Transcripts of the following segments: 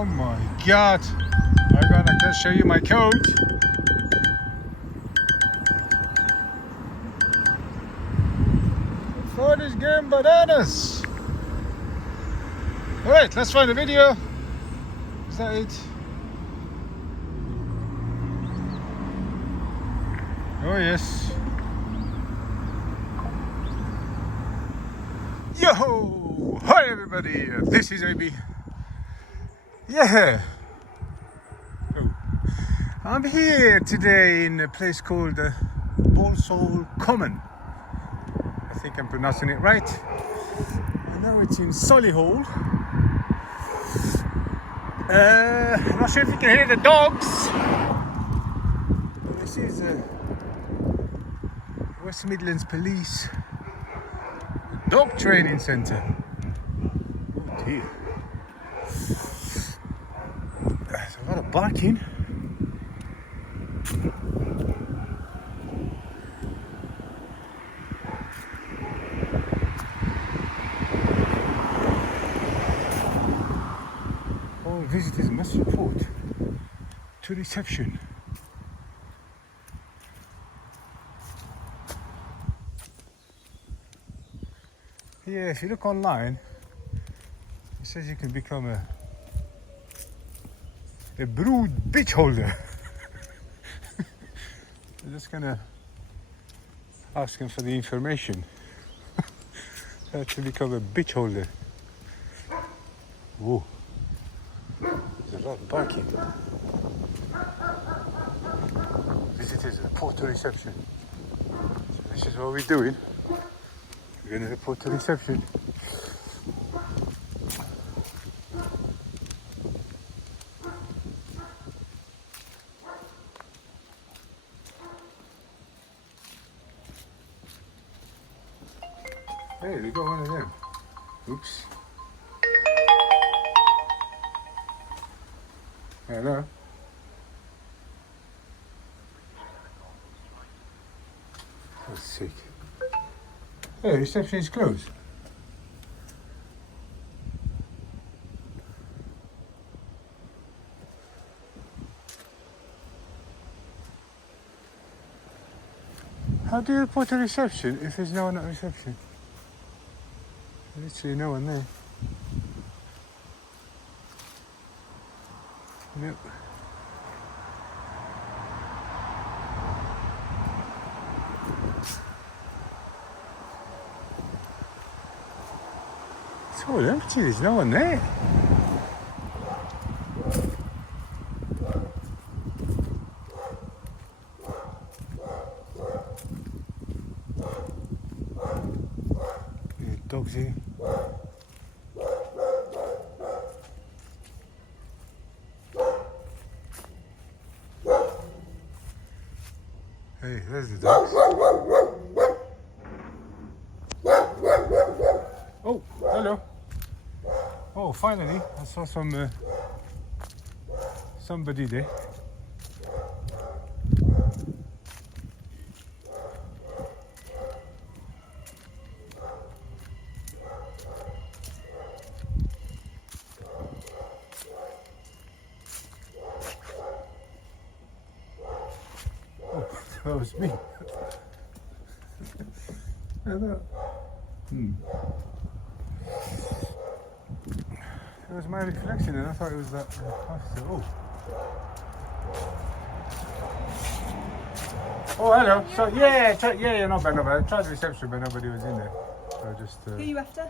Oh my god. I'm gonna show you my coat. The phone is going bananas. Alright, let's find a video. Is that it? Oh yes. Yo! Hi everybody, this is AB. Yeah. Oh. I'm here today in a place called Balsall Common. I think I'm pronouncing it right. I know it's in Solihull. I'm not sure if you can hear the dogs. This is West Midlands Police Dog Training Centre. Oh dear. There's a lot of barking. All visitors must report to reception. Yeah, if you look online, it says you can become a brood bitch holder. I'm just gonna ask him for the information. How to become a bitch holder. Whoa, there's a lot of barking. Visitors report to reception. So this is what we're doing. We're going to report to reception. Hey, we got one of them. Oops. Hello. That's sick. Hey, reception is closed. How do you report to reception if there's no one at reception? Literally no one there. Yep. It's all empty, there's no one there. Yeah, dogs here. Hey, there's the dogs. Oh, hello. Oh, finally, I saw somebody there. Oh, that was me. Hello. It was my reflection and I thought it was that officer. Oh, hello. So, yeah, not bad, not bad. I tried the reception, but nobody was in there. So just... Who are you after?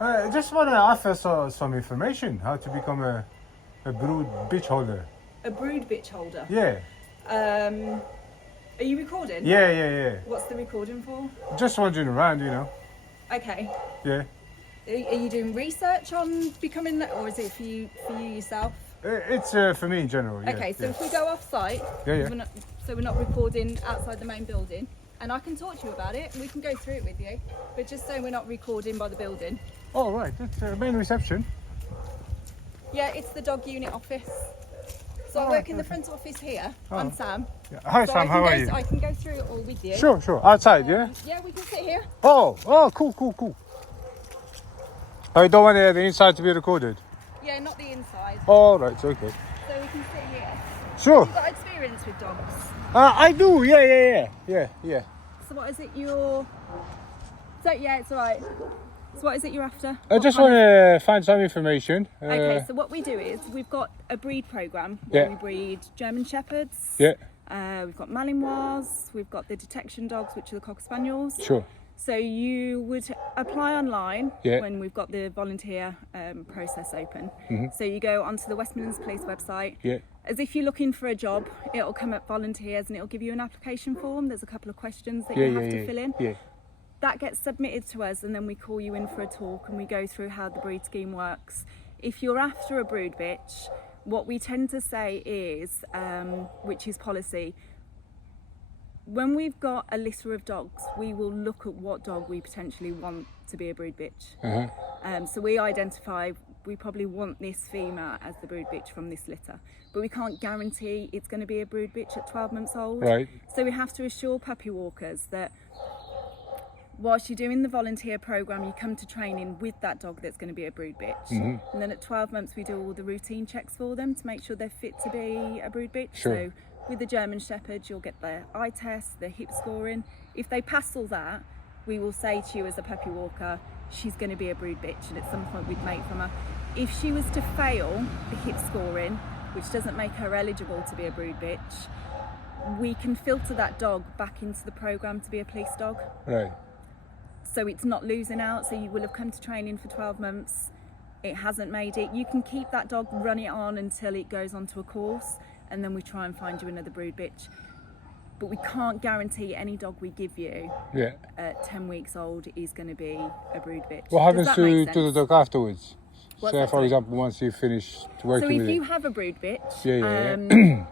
I just want to offer some information, how to become a brood bitch holder. A brood bitch holder? Yeah. Are you recording? Yeah. What's the recording for? Just wandering around, you know. Okay. Yeah. Are you doing research on becoming that, or is it for you yourself? It's for me in general, yeah. Okay, so yeah. if we go off site, Yeah. we're not recording outside the main building, and I can talk to you about it, we can go through it with you, but just so we're not recording by the building. Oh, right, that's main reception. Yeah, it's the dog unit office. So I work in the front office here. I'm Sam. Yeah. Hi, So Sam, how are you? I can go through it all with you. Sure. Outside, yeah? Yeah, we can sit here. Oh, cool. Oh, you don't want the inside to be recorded? Yeah, not the inside. Oh, right, okay. So we can sit here. Sure. You've got experience with dogs. I do, yeah. So what is it you're... So yeah, it's all right. So what is it you're after? I just want to find some information. Okay, so what we do is we've got a breed program where we breed German Shepherds. Yeah. We've got Malinois, we've got the detection dogs, which are the Cocker Spaniels. Sure. So you would apply online Yeah. when we've got the volunteer process open. Mm-hmm. So you go onto the West Midlands Police website. Yeah. As if you're looking for a job, it'll come up volunteers and it'll give you an application form. There's a couple of questions that you have to fill in. Yeah. That gets submitted to us and then we call you in for a talk and we go through how the breed scheme works. If you're after a brood bitch, what we tend to say is, which is policy, when we've got a litter of dogs, we will look at what dog we potentially want to be a brood bitch. Uh-huh. So we identify, we probably want this female as the brood bitch from this litter, but we can't guarantee it's going to be a brood bitch at 12 months old. Right. So we have to assure puppy walkers that whilst you're doing the volunteer program, you come to training with that dog that's going to be a brood bitch. Mm-hmm. And then at 12 months, we do all the routine checks for them to make sure they're fit to be a brood bitch. Sure. So with the German Shepherd, you'll get their eye test, their hip scoring. If they pass all that, we will say to you as a puppy walker, she's going to be a brood bitch, and at some point we'd mate from her. If she was to fail the hip scoring, which doesn't make her eligible to be a brood bitch, we can filter that dog back into the program to be a police dog. Right. So it's not losing out. So you will have come to training for 12 months. It hasn't made it. You can keep that dog, run it on until it goes onto a course, and then we try and find you another brood bitch. But we can't guarantee any dog we give you at 10 weeks old is going to be a brood bitch. What happens Does that make to sense? the dog afterwards? What's Say, that, for sorry? example, once you finish working So with if it. you have a brood bitch, Yeah.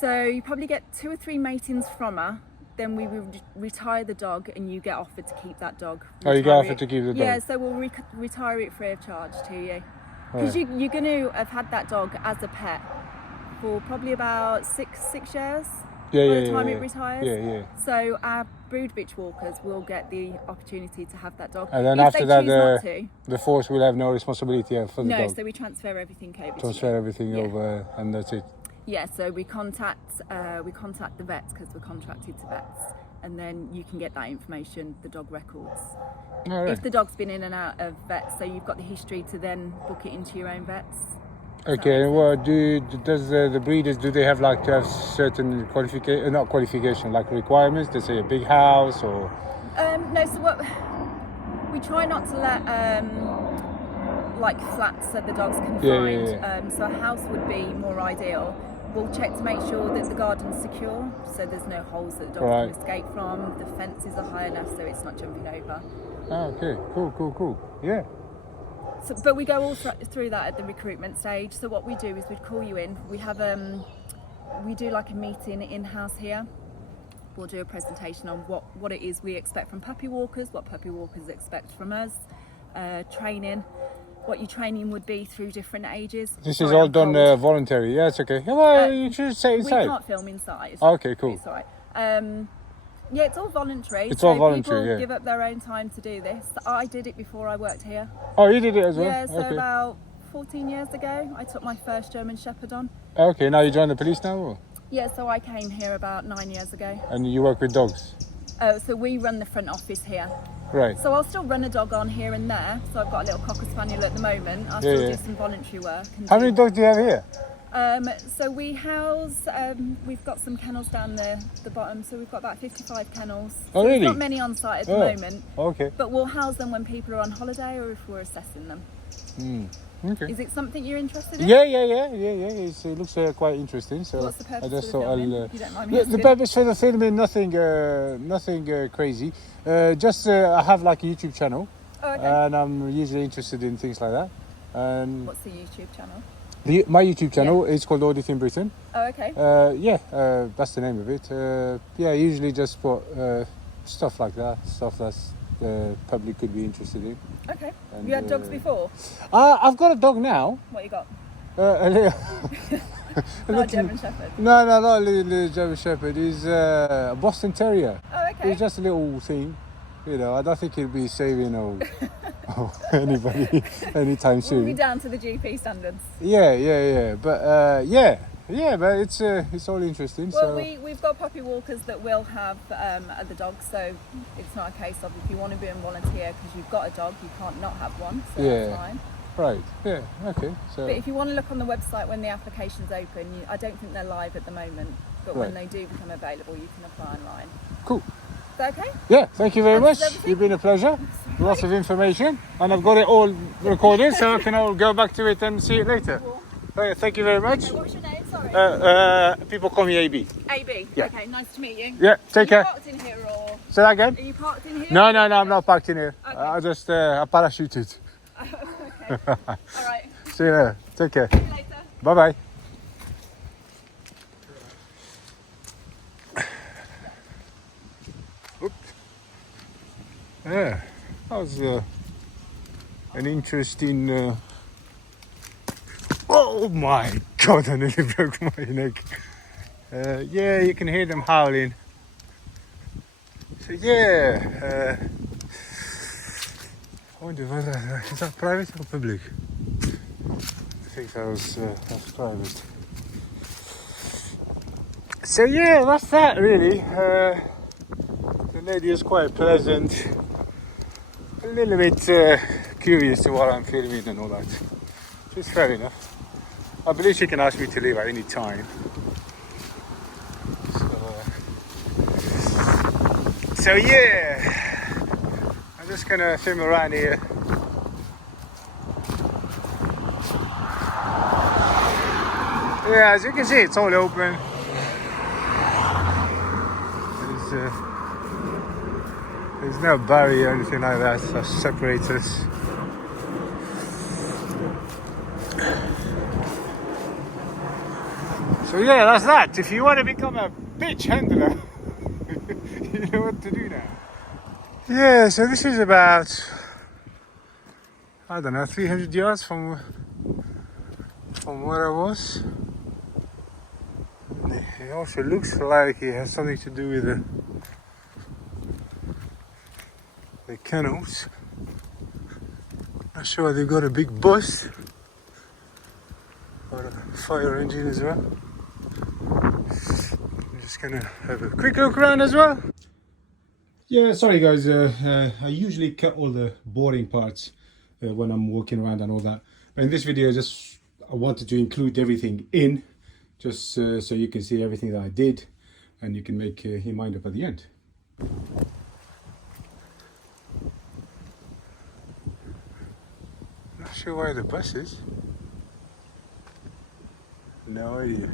so you probably get 2 or 3 matings from her. Then we would retire the dog and you get offered to keep that dog. Oh, you get Retire offered it. to keep the dog? Yeah, so we'll retire it free of charge to you. Because you're going to have had that dog as a pet for probably about six years by the time it retires. Yeah. So our brood bitch walkers will get the opportunity to have that dog. And then if after they that, choose not to, the force will have no responsibility for the no, dog. so we transfer everything over to Transfer you. everything Yeah. over, and that's it. Yeah, so we contact the vets because we're contracted to vets, and then you can get that information, the dog records. All right. If the dog's been in and out of vets, so you've got the history to then book it into your own vets. Okay, and what does the breeders, do they have like to have certain qualification, like requirements? They say a big house or? No, so what we try not to let like flats that the dogs can find. Yeah. So a house would be more ideal. We'll check to make sure that the garden's secure, so there's no holes that the dogs can escape from. The fences are high enough so it's not jumping over. Oh, okay, cool. Yeah. So, but we go all through that at the recruitment stage. So what we do is we'd call you in. We have we do like a meeting in-house here. We'll do a presentation on what it is we expect from puppy walkers, what puppy walkers expect from us, training, what your training would be through different ages. This is all done voluntary. Yeah, it's okay. Well, you should say inside. We can't film inside. Okay, cool. It's all right. Yeah, it's all voluntary. It's all voluntary, people yeah. give up their own time to do this. I did it before I worked here. Oh, you did it as well? Yeah, so okay. about 14 years ago, I took my first German Shepherd on. Okay, now you join the police now? Or? Yeah, so I came here about 9 years ago. And you work with dogs? So we run the front office here. Right. So I'll still run a dog on here and there. So I've got a little Cocker Spaniel at the moment. I'll still do some voluntary work. And How many dogs do you have here? So we house, we've got some kennels down the bottom, so we've got about 55 kennels. Oh, so really? We've got many on site at the moment. Okay. But we'll house them when people are on holiday or if we're assessing them. Okay. Is it something you're interested in? Yeah. It looks quite interesting. So What's the purpose I just for the thought filming? I'll. If you don't mind me The asking. purpose for the filming, nothing crazy. Just I have like a YouTube channel, Oh, okay. and I'm usually interested in things like that. And What's the YouTube channel? my YouTube channel is called Auditing Britain. Oh, okay. That's the name of it. I usually just put stuff like that, stuff that's the public could be interested in. Okay. Have And, you had dogs before? I've got a dog now. What you got? A little, Not a German Shepherd. no, not a little German Shepherd. He's a Boston Terrier. Oh, okay. It's just a little thing. I don't think he'll be saving or or anybody anytime We'll be soon. down to the GP standards. Yeah. But but it's all interesting. Well, So we've got puppy walkers that will have other dogs, so it's not a case of if you want to be a volunteer because you've got a dog, you can't not have one, so Yeah. that's fine. right, yeah, okay. So But if you want to look on the website when the application's open, I don't think they're live at the moment, but when Right. they do become available, you can apply online. cool. Is that okay? Yeah, thank you very much. That's everything. You've been a pleasure. Lots of information, and I've got it all recorded, so I can all go back to it and see it later. Thank you very much. Okay, what's your name? Sorry. People call me AB. AB. Yeah. Okay, nice to meet you. Yeah, take Are you care. parked in here or? Say that again. Are you parked in here? No, I'm not parked in here. Okay. I just I parachuted. Okay. All right. See you later. Take care. See you later. Bye bye. Yeah, that was an interesting. Oh my god! I nearly broke my neck. Yeah, you can hear them howling. So yeah, I wonder whether is that private or public? I think that was private. So yeah, that's that really. The lady is quite pleasant. A little bit curious to what I'm filming and all that. Which is fair enough. I believe she can ask me to leave at any time. So yeah, I'm just gonna film around here. Yeah, as you can see, it's all open. There's no barrier or anything like that that separates us. So yeah, that's that. If you want to become a bitch handler, you know what to do now. Yeah, so this is about, I don't know, 300 yards from where I was. It also looks like it has something to do with the kennels. Not sure they've got a big bus or a fire engine as well. I'm just gonna have a quick look around as well. Yeah, sorry guys, I usually cut all the boring parts when I'm walking around and all that. But in this video, I wanted to include everything in, just so you can see everything that I did and you can make your mind up at the end. Not sure where the bus is. No idea.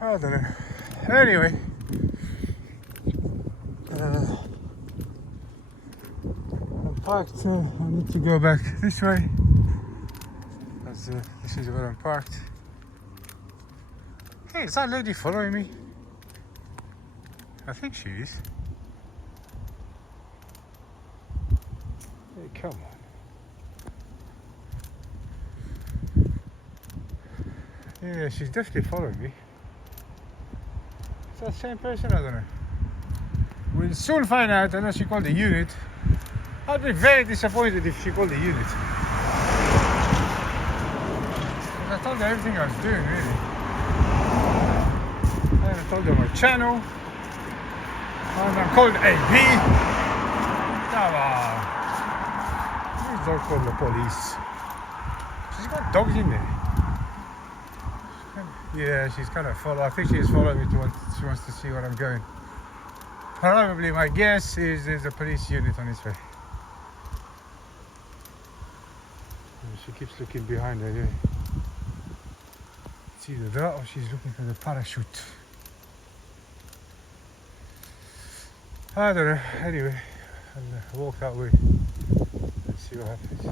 I don't know. Anyway, I'm parked. I need to go back this way. This is where I'm parked. Hey, is that lady following me? I think she is. Hey, come on. Yeah, she's definitely following me. Is that the same person? I don't know. We'll soon find out unless she called the unit. I'd be very disappointed if she called the unit. I told her everything I was doing, really. And I told her my channel. And I'm called AB. Come on. Please don't call the police. She's got dogs in there. Yeah, she's kind of following. I think she's following me she wants to see where I'm going. Probably my guess is there's a police unit on its way. And she keeps looking behind her, yeah. It's either that or she's looking for the parachute. I don't know. Anyway, I'll walk that way and see what happens.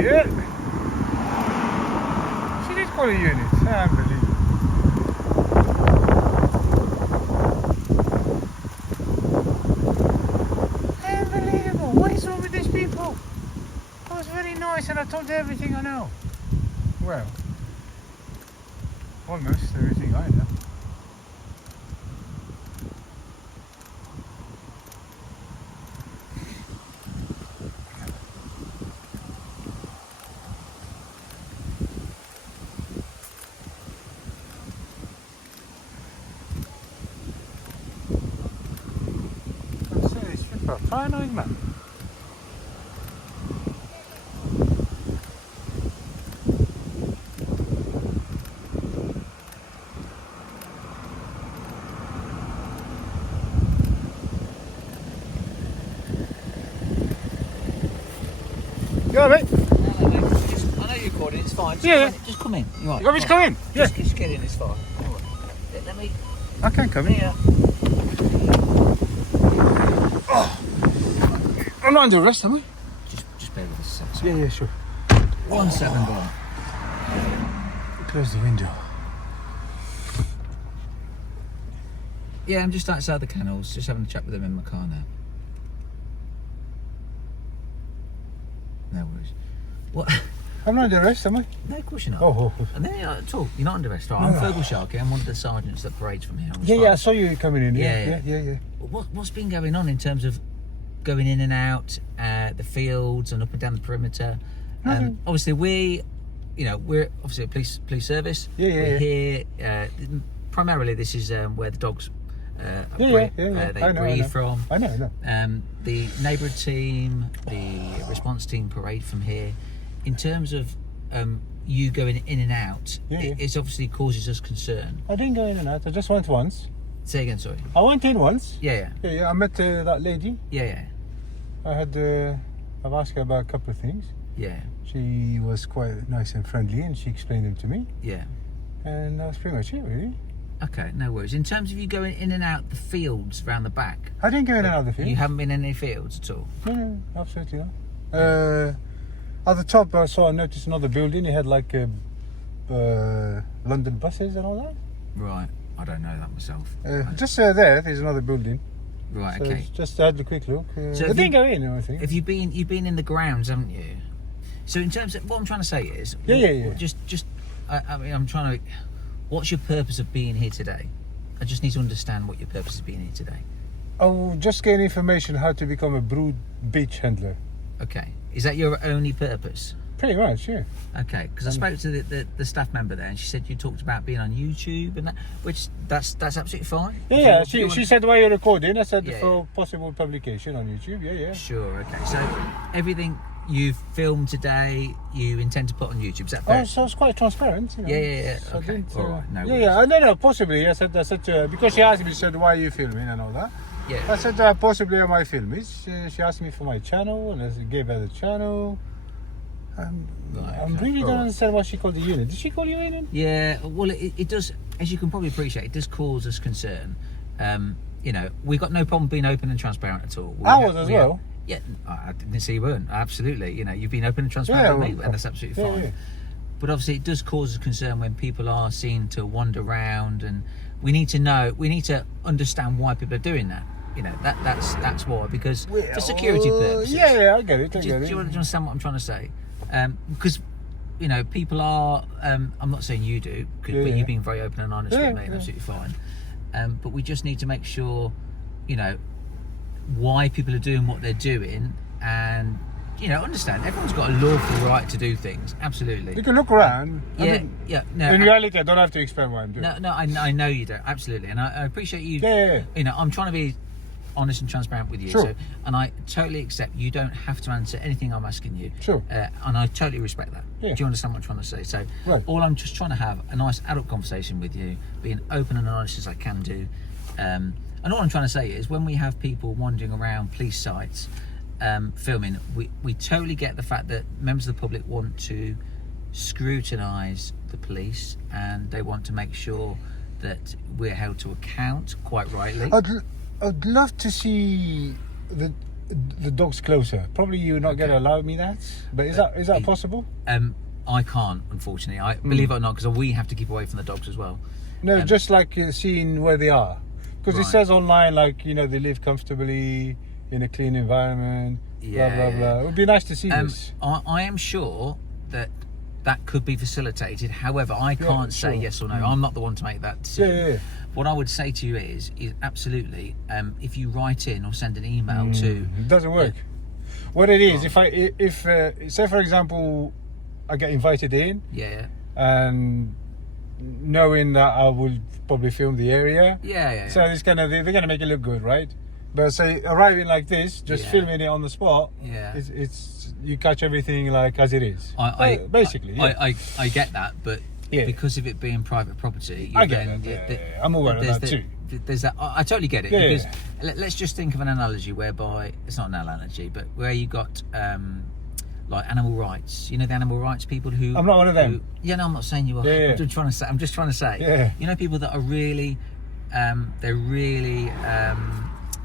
Yeah! She did call a unit. Unbelievable. said I told you everything I know. Well, almost everything I know. Paranoid man. You alright, mate? Hello, mate. I know you're recording, it's fine. Just come in. You You want me to come in? Yeah. Just get in, it's fine. All right. Let me... I can come in. Yeah. Oh. I'm not under arrest, am I? Just bear with us a second. Yeah, sure. 1 second, boy. Close the window. Yeah, I'm just outside the kennels, just having a chat with them in my car now. No worries. What? I'm not under arrest, am I? No, of course you're not. Oh. And then at all. You're not under arrest, right? I'm Fergal Sharkey. I'm one of the sergeants that parades from here. Yeah, I saw you coming in. Yeah. What's been going on in terms of going in and out the fields and up and down the perimeter? Obviously, we're obviously a police service. We're here. Primarily, this is where the dogs They breathe from. I know. The neighbourhood team, the response team parade from here. In terms of you going in and out, it obviously causes us concern. I didn't go in and out. I just went once. Say again, sorry. I went in once. Yeah. I met that lady. Yeah. I've asked her about a couple of things. Yeah. She was quite nice and friendly, and she explained them to me. Yeah. And that's pretty much it, really. Okay, no worries. In terms of you going in and out the fields round the back, I didn't go in and out of the field. you haven't been in any fields at all? No, absolutely not. At the top, I noticed another building. It had like London buses and all that. Right, I don't know that myself. There's another building. Right, So okay. just had a quick look. So I didn't go in, I think. If you've been in the grounds, haven't you? So in terms of what I'm trying to say is, I'm trying to. What's your purpose of being here today? I just need to understand what your purpose of being here today. Oh, just gain information how to become a brood beach handler. Okay, is that your only purpose? Pretty much, yeah. Okay, because I spoke to the staff member there, and she said you talked about being on YouTube and that, which that's absolutely fine. Yeah. She said, "Why you're recording?" I said, "For possible publication on YouTube." Yeah. Sure. Okay. So everything you've filmed today, you intend to put on YouTube. Is that fair? Oh, so it's quite transparent. You know. Yeah. So Okay. All right. No. No, possibly. I said because she asked me, she said, "Why are you filming?" and all that. Yeah. I said, possibly I might film it. She asked me for my channel, and I gave her the channel. I really don't understand why she called the unit. Did she call you in? Yeah. Well, it does, as you can probably appreciate, it does cause us concern. We've got no problem being open and transparent at all. Well. Yeah, I didn't say you weren't. Absolutely. You've been open and transparent with me, and that's absolutely fine. Yeah. But obviously, it does cause us concern when people are seen to wander around, and we need to understand why people are doing that. That's why, because for security purposes. Yeah, I get it. Do you understand what I'm trying to say? Because people are. I'm not saying you do, but you've been very open and honest with me, and absolutely fine. But we just need to make sure, why people are doing what they're doing, and understand everyone's got a lawful right to do things. Absolutely. You can look around. No. In reality, I don't have to explain what I'm doing. No, I know you don't. Absolutely, and I appreciate you. Yeah. I'm trying to be honest and transparent with you. Sure. So, and I totally accept you don't have to answer anything I'm asking you. Sure. And I totally respect that. Yeah. Do you understand what I'm trying to say? So, right. All I'm just trying to have a nice adult conversation with you, being open and honest as I can do. And all I'm trying to say is, when we have people wandering around police sites, filming, we totally get the fact that members of the public want to scrutinise the police, and they want to make sure that we're held to account, quite rightly. I'd love to see the dogs closer. Probably you're not going to allow me that, but is that possible? I can't, unfortunately. I believe it or not, because we have to keep away from the dogs as well. No, just like seeing where they are, because it says online, like they live comfortably in a clean environment. Yeah, blah blah yeah, blah. It would be nice to see this. I am sure that that could be facilitated. However, I can't say sure. yes or no. I'm not the one to make that decision. Yeah. What I would say to you is absolutely, if you write in or send an email to... It doesn't work. What it is, if say for example, I get invited in, Yeah. and knowing that I will probably film the area, Yeah. so it's they're gonna make it look good, right? But say arriving like this, just filming it on the spot, Yeah. it's you catch everything like as it is. Basically, I get that, but Yeah. because of it being private property, I get that. Yeah. I'm aware of that too. There's that. I totally get it. Yeah, because let's just think of an analogy whereby it's not an analogy, but where you got like animal rights. You know, the animal rights people who... I'm not one of them. Yeah, no, I'm not saying you are. Yeah. I'm just trying to say. Yeah. You know, people that are really, they're really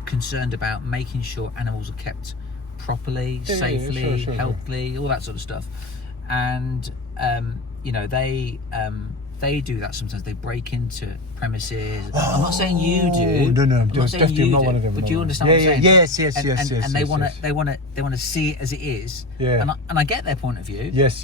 concerned about making sure animals are kept properly, safely, sure. healthily, all that sort of stuff. And you know, they do that sometimes. They break into premises. I'm not saying you do. No, I'm not saying definitely you not do, one of them. but do you understand Yeah, what I'm saying? yes. And they want to yes. they want to see it as it is. Yeah. And I get their point of view. Yes.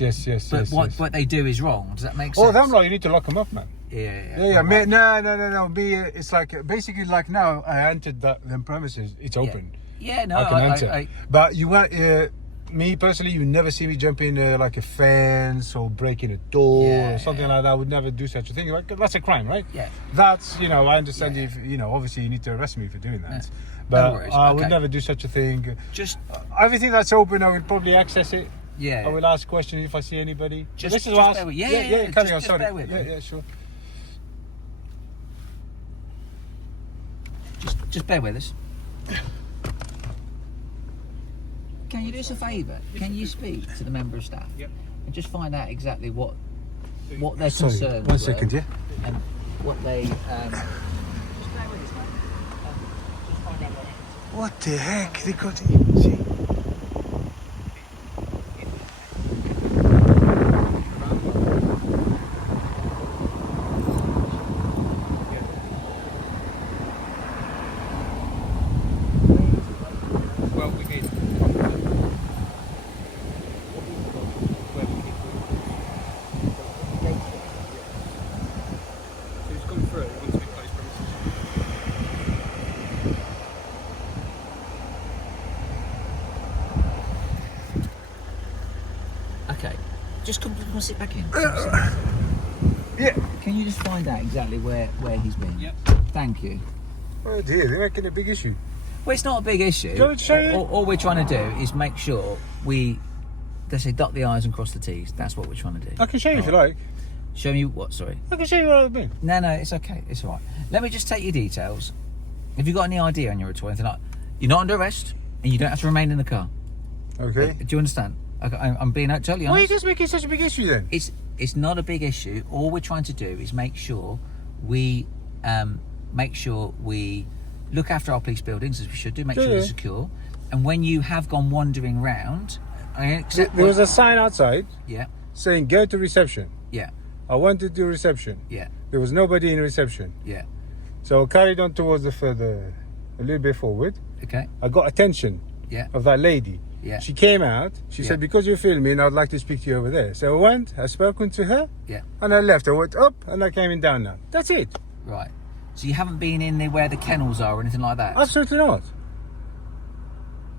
But what they do is wrong. Does that make sense? Oh, them lot, you need to lock them up, man. Yeah. No. It's like basically like now I entered them premises. It's open. Yeah, no, I can enter. But you want me personally, you never see me jump in like a fence or breaking a door or something like that. I would never do such a thing. Like, that's a crime, right? Yeah. That's, I understand if, obviously you need to arrest me for doing that. Yeah. But No worries. I Okay. would never do such a thing. Just Everything that's open, I would probably access it. yeah. I will ask questions if I see anybody. Just- This is just what bear with- yeah, carry on, just sorry. bear with me. Yeah, sure. Just bear with us. Can you do us a favour? Can you speak to the member of staff? Yep. And just find out exactly what their Sorry, concerns 1 were second, yeah? and what they. Just bear with us, mate. Just find out what. What the heck? They got it. See? Well, we need. So he's gone through. He wants to be close premises. Okay. Just come sit back in. Yeah. Can you just find out exactly where he's been? Yep. Thank you. Oh dear, they're making a big issue. Well, it's not a big issue. Do you want to show you? All we're trying to do is make sure we, let's say, dot the I's and cross the T's. That's what we're trying to do. I can show you if you like. Show me what? Sorry. I can show you where I've been. No, it's okay. It's all right. Let me just take your details. Have you got any idea on your at all? Anything like, you're not under arrest and you don't have to remain in the car. Okay. Do you understand? Okay, I'm being totally honest. Why are you just making such a big issue then? It's not a big issue. All we're trying to do is make sure we look after our police buildings as we should do. Make sure they're secure. And when you have gone wandering round, There was a sign outside yeah, saying go to reception. yeah, I went to do reception. yeah, There was nobody in reception. yeah. So I carried on towards a little bit forward. Okay. I got attention Yeah, of that lady. yeah, She came out. She Yeah. said, because you're filming, I'd like to speak to you over there. So I went, I spoken to her, yeah. and I left. I went up and I came in down now. That's it. Right. So you haven't been in there where the kennels are or anything like that? Absolutely not.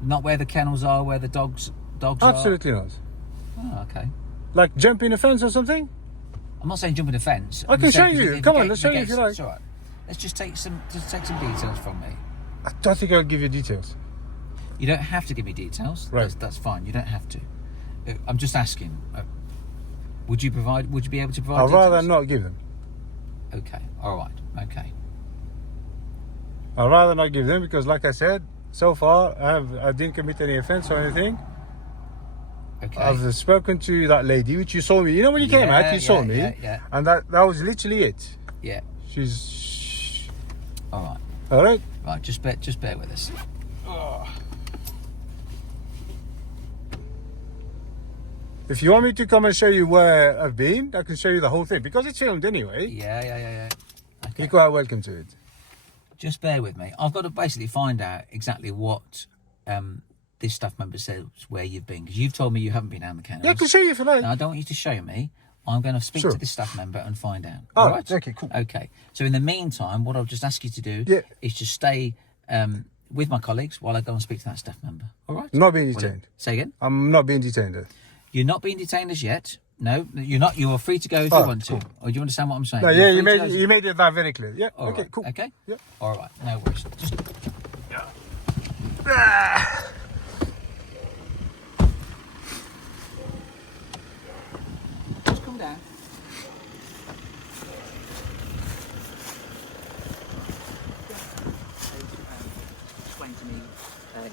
Not where the kennels are, where the dogs are? Absolutely not. Oh, okay. Like jumping a fence or something? I'm not saying jumping a fence. I I'm can saying show you. the Come on, gate- let's the show you if gates- you like. It's all right. Let's just take some details from me. I don't think I'll give you details. You don't have to give me details. Right. That's fine. You don't have to. I'm just asking. Would you be able to provide I'd details? rather not give them. Okay. All right. Okay. I'd rather not give them because, like I said, so far I didn't commit any offence or anything. Okay. I've spoken to that lady, which you saw me. You know when you came out, you saw me, Yeah. and that was literally it. Yeah. She's All right. all right. Right. Just bear with us. If you want me to come and show you where I've been, I can show you the whole thing because it's filmed anyway. Yeah. Okay. You're quite welcome to it. Just bear with me. I've got to basically find out exactly what this staff member says where you've been, because you've told me you haven't been down the kennels. Yeah, I can show you if you like. Now, I don't want you to show me. I'm going to speak Sure. to this staff member and find out. Oh, All right? okay, cool. Okay. So in the meantime, what I'll just ask you to do Yeah. is just stay with my colleagues while I go and speak to that staff member. All right? Not being detained. Say again? I'm not being detained. You're not being detained as yet. No, you're not. You are free to go if you want to. Cool. Or do you understand what I'm saying? No, You're yeah, free to go. you made it that very clear. Yeah, All okay, right, cool. Okay? Yeah. All right, no worries. Just come down. Explain to me,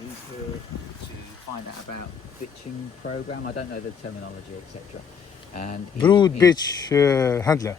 he's here to find out about bitching program. I don't know the terminology, etc. And Brood bitch handler.